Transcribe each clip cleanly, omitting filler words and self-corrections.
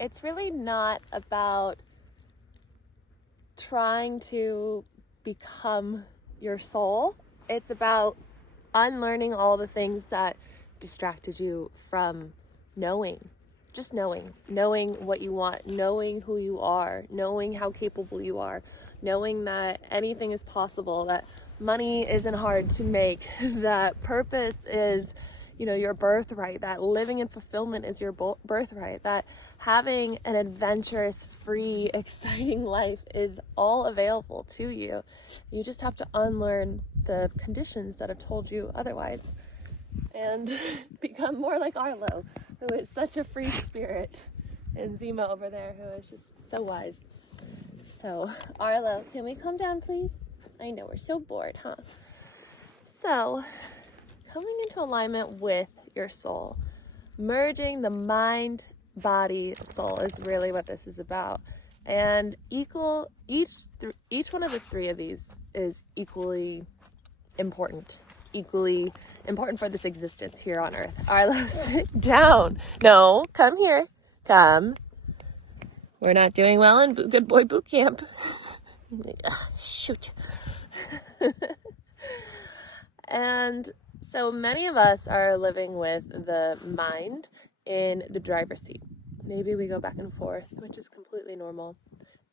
it's really not about trying to become your soul. It's about unlearning all the things that distracted you from knowing. Just knowing what you want, knowing who you are, knowing how capable you are, knowing that anything is possible, that money isn't hard to make, that purpose is, your birthright, that living in fulfillment is your birthright, that having an adventurous, free, exciting life is all available to you. You just have to unlearn the conditions that have told you otherwise and become more like Arlo, who is such a free spirit, and Zima over there, who is just so wise. So, Arlo, can we come down, please? I know, we're so bored, huh? So, coming into alignment with your soul, merging the mind, body, soul is really what this is about. And each one of the three of these is equally important for this existence here on earth. Arlo, sit down. No, come here. Come. We're not doing well in Good Boy Boot Camp. Shoot. And so many of us are living with the mind in the driver's seat. Maybe we go back and forth, which is completely normal.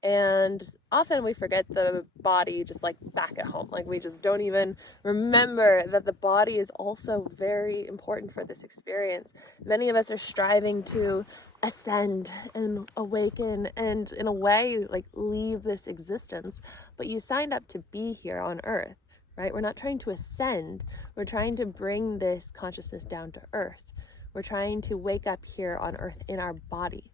And often we forget the body just like back at home. Like we just don't even remember that the body is also very important for this experience. Many of us are striving to ascend and awaken and in a way like leave this existence. But you signed up to be here on earth, right? We're not trying to ascend. We're trying to bring this consciousness down to earth. We're trying to wake up here on earth in our body.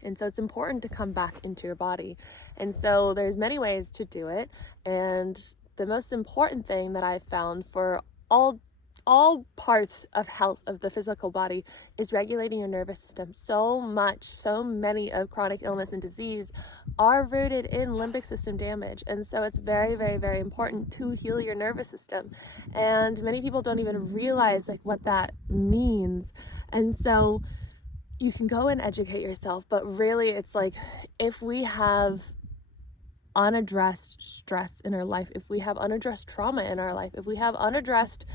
And so it's important to come back into your body. And so there's many ways to do it. And the most important thing that I've found for all parts of health of the physical body is regulating your nervous system. So many of chronic illness and disease are rooted in limbic system damage. And so it's very, very, very important to heal your nervous system. And many people don't even realize like what that means. And so you can go and educate yourself, but really it's like if we have unaddressed stress in our life, if we have unaddressed trauma in our life, if we have unaddressed,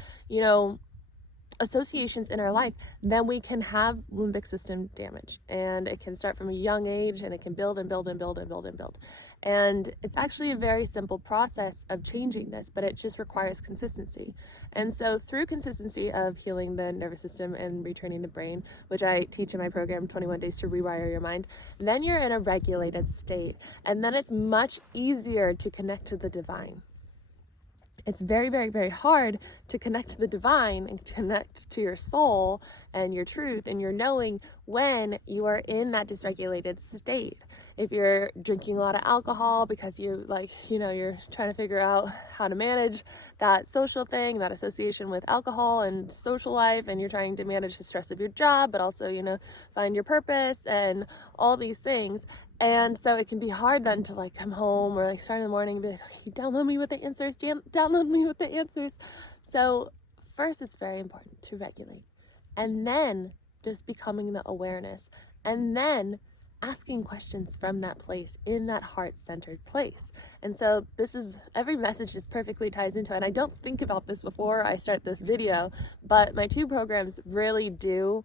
associations in our life, then we can have limbic system damage, and it can start from a young age, and it can build and build and build and build and build. And it's actually a very simple process of changing this, but it just requires consistency. And so through consistency of healing the nervous system and retraining the brain, which I teach in my program 21 Days to Rewire Your Mind, then you're in a regulated state, and then it's much easier to connect to the divine. It's very, very, very hard to connect to the divine and connect to your soul and your truth and your knowing when you are in that dysregulated state. If you're drinking a lot of alcohol because you're trying to figure out how to manage that social thing, that association with alcohol and social life, and you're trying to manage the stress of your job, but also, find your purpose and all these things. And so it can be hard then to come home or start in the morning and be like, download me with the answers, download me with the answers. So first it's very important to regulate, and then just becoming the awareness, and then asking questions from that place, in that heart-centered place. And so every message just perfectly ties into it. And I don't think about this before I start this video, but my 2 programs really do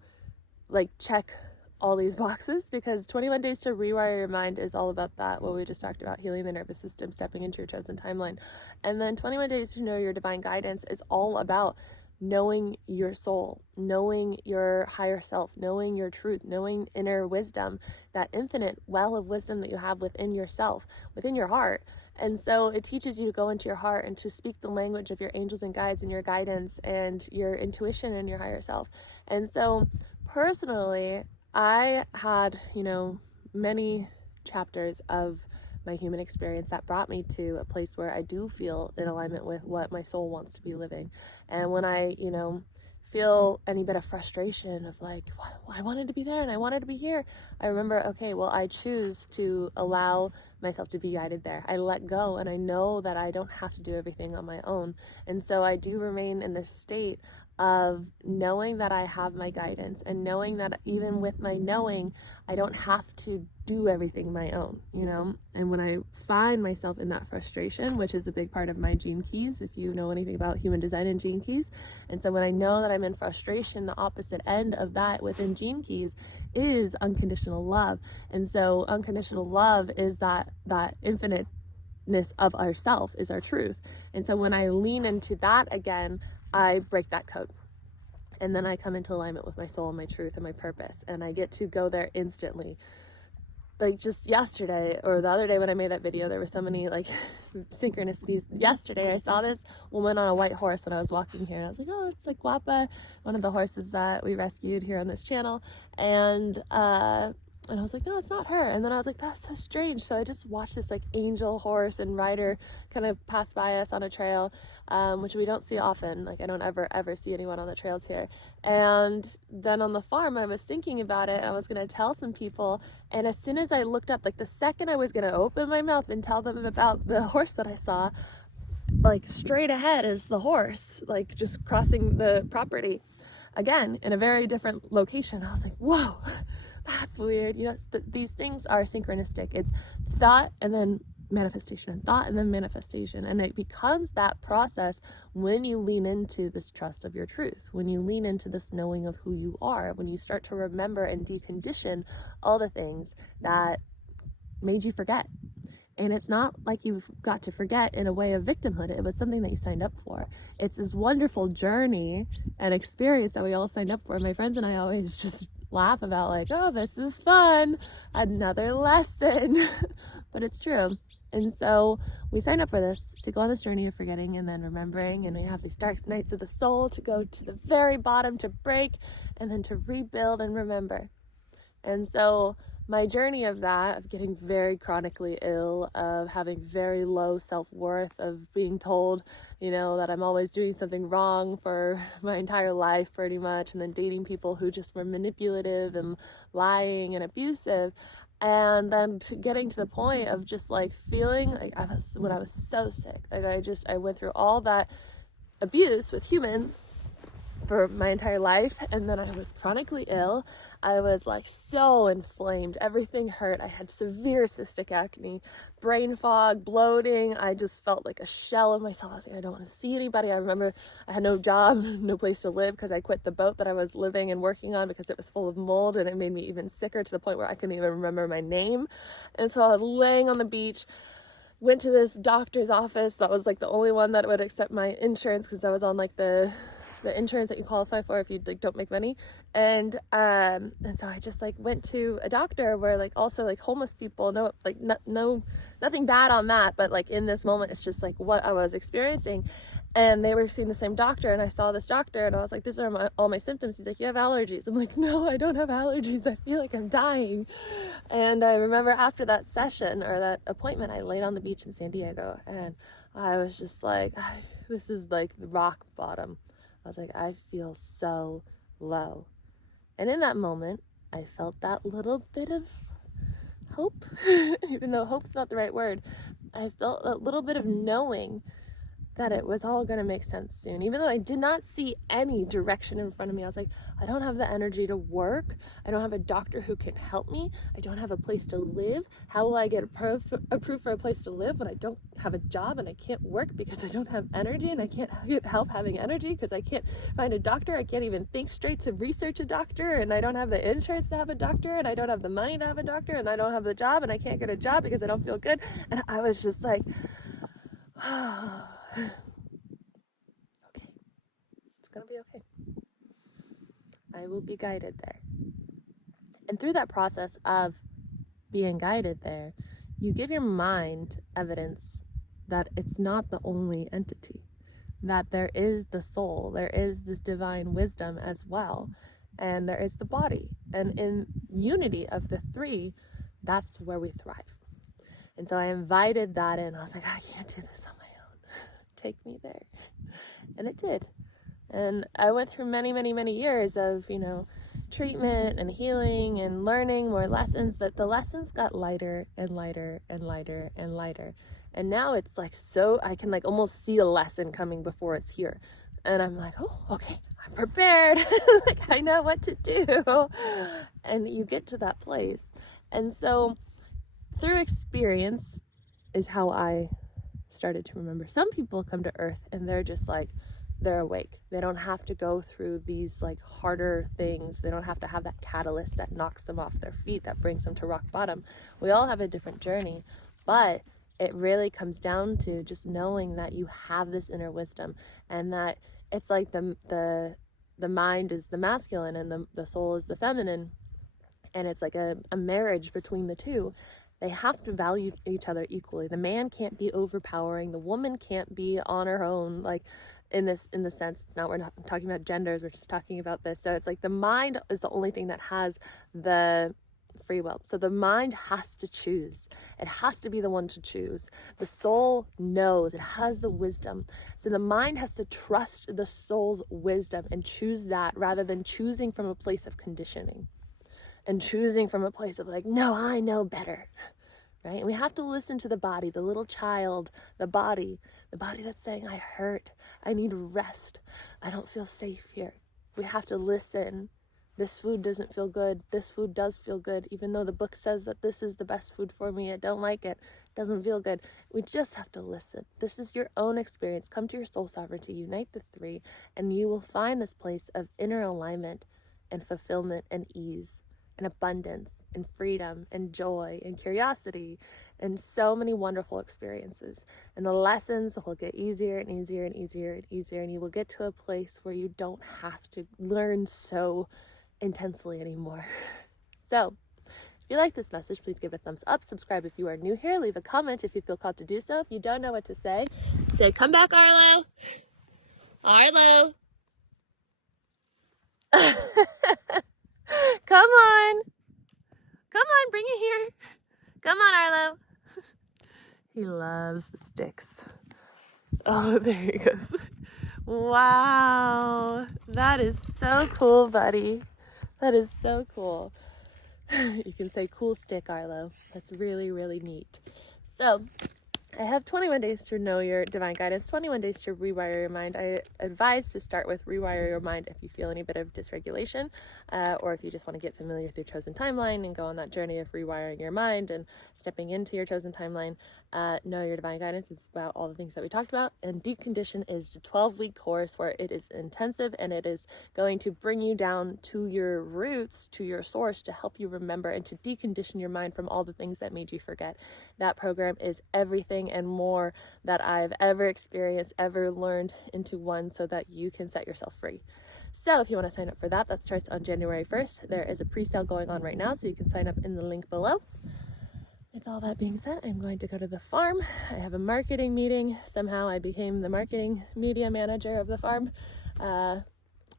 check all these boxes, because 21 Days to Rewire Your Mind is all about that, what we just talked about, healing the nervous system, stepping into your chosen timeline. And then 21 Days to Know Your Divine Guidance is all about knowing your soul, knowing your higher self, knowing your truth, knowing inner wisdom, that infinite well of wisdom that you have within yourself, within your heart. And so it teaches you to go into your heart and to speak the language of your angels and guides and your guidance and your intuition and your higher self. And so personally, I had, many chapters of my human experience that brought me to a place where I do feel in alignment with what my soul wants to be living. And when I, feel any bit of frustration of I wanted to be there and I wanted to be here, I remember, okay, well, I choose to allow myself to be guided there. I let go, and I know that I don't have to do everything on my own. And so I do remain in this state of knowing that I have my guidance, and knowing that even with my knowing, I don't have to do everything my own, you know? And when I find myself in that frustration, which is a big part of my gene keys, if you know anything about human design and gene keys, and so when I know that I'm in frustration, the opposite end of that within gene keys is unconditional love. And so unconditional love is that infiniteness of ourself, is our truth. And so when I lean into that again, I break that code. And then I come into alignment with my soul and my truth and my purpose. And I get to go there instantly. Like just yesterday or the other day when I made that video, there were so many like synchronicities. Yesterday, I saw this woman on a white horse when I was walking here. And I was like, oh, it's like Guapa, one of the horses that we rescued here on this channel. And I was like, no, it's not her. And then I was like, that's so strange. So I just watched this like angel horse and rider kind of pass by us on a trail, which we don't see often. Like I don't ever see anyone on the trails here. And then on the farm, I was thinking about it. I was going to tell some people. And as soon as I looked up, like the second I was going to open my mouth and tell them about the horse that I saw, like straight ahead is the horse, like just crossing the property again in a very different location. I was like, whoa. That's weird. You know, these things are synchronistic. It's thought and then manifestation, thought and then manifestation. And it becomes that process when you lean into this trust of your truth, when you lean into this knowing of who you are, when you start to remember and decondition all the things that made you forget. And it's not like you've got to forget in a way of victimhood. It was something that you signed up for. It's this wonderful journey and experience that we all signed up for. My friends and I always just laugh about like, oh, this is fun, another lesson. But it's true. And so we signed up for this to go on this journey of forgetting and then remembering, and we have these dark nights of the soul to go to the very bottom, to break, and then to rebuild and remember. And so my journey of that, of getting very chronically ill, of having very low self-worth, of being told, you know, that I'm always doing something wrong for my entire life pretty much, and then dating people who just were manipulative and lying and abusive, and then to getting to the point of just like feeling like when I was so sick, like I went through all that abuse with humans for my entire life, and then I was chronically ill. I was like so inflamed, everything hurt. I had severe cystic acne, brain fog, bloating. I just felt like a shell of myself. I was like, I don't want to see anybody. I remember I had no job, no place to live, because I quit the boat that I was living and working on because it was full of mold, and it made me even sicker to the point where I couldn't even remember my name. And so I was laying on the beach, went to this doctor's office that was like the only one that would accept my insurance, because I was on like the insurance that you qualify for if you like don't make money. And so I just like went to a doctor where like also like homeless people, nothing bad on that, but like in this moment it's just like what I was experiencing. And they were seeing the same doctor, and I saw this doctor and I was like, these are all my symptoms. He's like, you have allergies. I'm like, no, I don't have allergies. I feel like I'm dying. And I remember after that session or that appointment, I laid on the beach in San Diego, and I was just like, this is like the rock bottom. I was like, I feel so low. And in that moment, I felt that little bit of hope, even though hope's not the right word. I felt a little bit of knowing that it was all going to make sense soon. Even though I did not see any direction in front of me, I was like, I don't have the energy to work. I don't have a doctor who can help me. I don't have a place to live. How will I get approved for a place to live when I don't have a job and I can't work because I don't have energy, and I can't get help having energy because I can't find a doctor. I can't even think straight to research a doctor, and I don't have the insurance to have a doctor, and I don't have the money to have a doctor, and I don't have the job, and I can't get a job because I don't feel good. And I was just like, okay, it's gonna be okay. I will be guided there. And through that process of being guided there, you give your mind evidence that it's not the only entity, that there is the soul, there is this divine wisdom as well, and there is the body. And in unity of the three, that's where we thrive. And so I invited that in. I was like, I can't do this on my own. Take me there. And it did. And I went through many, many, many years of, treatment and healing and learning more lessons, but the lessons got lighter and lighter and lighter and lighter. And now it's like, so I can like almost see a lesson coming before it's here. And I'm like, oh, okay, I'm prepared. Like, I know what to do. And you get to that place. And so through experience is how I started to remember. Some people come to Earth and they're just like, they're awake. They don't have to go through these like harder things. They don't have to have that catalyst that knocks them off their feet, that brings them to rock bottom. We all have a different journey, but it really comes down to just knowing that you have this inner wisdom, and that it's like the mind is the masculine and the soul is the feminine, and it's like a marriage between the two. They have to value each other equally. The man can't be overpowering. The woman can't be on her own. Like in the sense, it's not, we're not talking about genders. We're just talking about this. So it's like the mind is the only thing that has the free will. So the mind has to choose. It has to be the one to choose. The soul knows. It has the wisdom. So the mind has to trust the soul's wisdom and choose that, rather than choosing from a place of conditioning and choosing from a place of like, no, I know better, right? And we have to listen to the body, the little child, the body that's saying, I hurt, I need rest, I don't feel safe here. We have to listen. This food doesn't feel good. This food does feel good. Even though the book says that this is the best food for me, I don't like it. It doesn't feel good. We just have to listen. This is your own experience. Come to your soul sovereignty, unite the three, and you will find this place of inner alignment and fulfillment and ease and abundance and freedom and joy and curiosity and so many wonderful experiences. And the lessons will get easier and easier and easier and easier, and you will get to a place where you don't have to learn so intensely anymore. So if you like this message, please give it a thumbs up. Subscribe if you are new here. Leave a comment if you feel called to do so. If you don't know what to say, come back, Arlo. Arlo. Come on. Come on, bring it here. Come on, Arlo. He loves sticks. Oh, there he goes. Wow. That is so cool, buddy. That is so cool. You can say cool stick, Arlo. That's really, really neat. So I have 21 days to know your divine guidance, 21 days to rewire your mind. I advise to start with rewire your mind if you feel any bit of dysregulation, or if you just want to get familiar with your chosen timeline and go on that journey of rewiring your mind and stepping into your chosen timeline. Know your divine guidance is about all the things that we talked about. And decondition is a 12-week course where it is intensive, and it is going to bring you down to your roots, to your source, to help you remember and to decondition your mind from all the things that made you forget. That program is everything and more that I've ever experienced, ever learned into one, so that you can set yourself free. So if you want to sign up for that, that starts on January 1st. There is a pre-sale going on right now, so you can sign up in the link below. With all that being said, I'm going to go to the farm. I have a marketing meeting. Somehow I became the marketing media manager of the farm.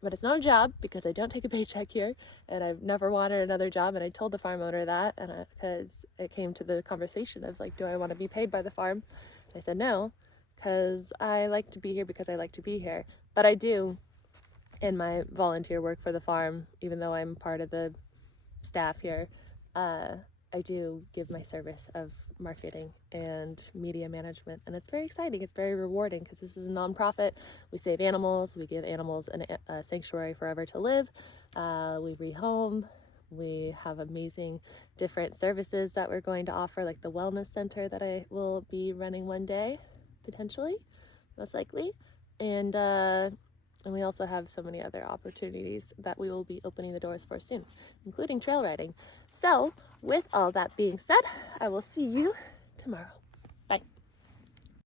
But it's not a job, because I don't take a paycheck here, and I've never wanted another job. And I told the farm owner that, and because it came to the conversation of like, do I want to be paid by the farm? And I said no, because I like to be here because I like to be here. But I do in my volunteer work for the farm, even though I'm part of the staff here, I do give my service of marketing and media management, and it's very exciting. It's very rewarding, because this is a nonprofit. We save animals. We give animals a sanctuary forever to live. We rehome. We have amazing different services that we're going to offer, like the wellness center that I will be running one day, potentially, most likely. And we also have so many other opportunities that we will be opening the doors for soon, including trail riding. So with all that being said, I will see you tomorrow. Bye.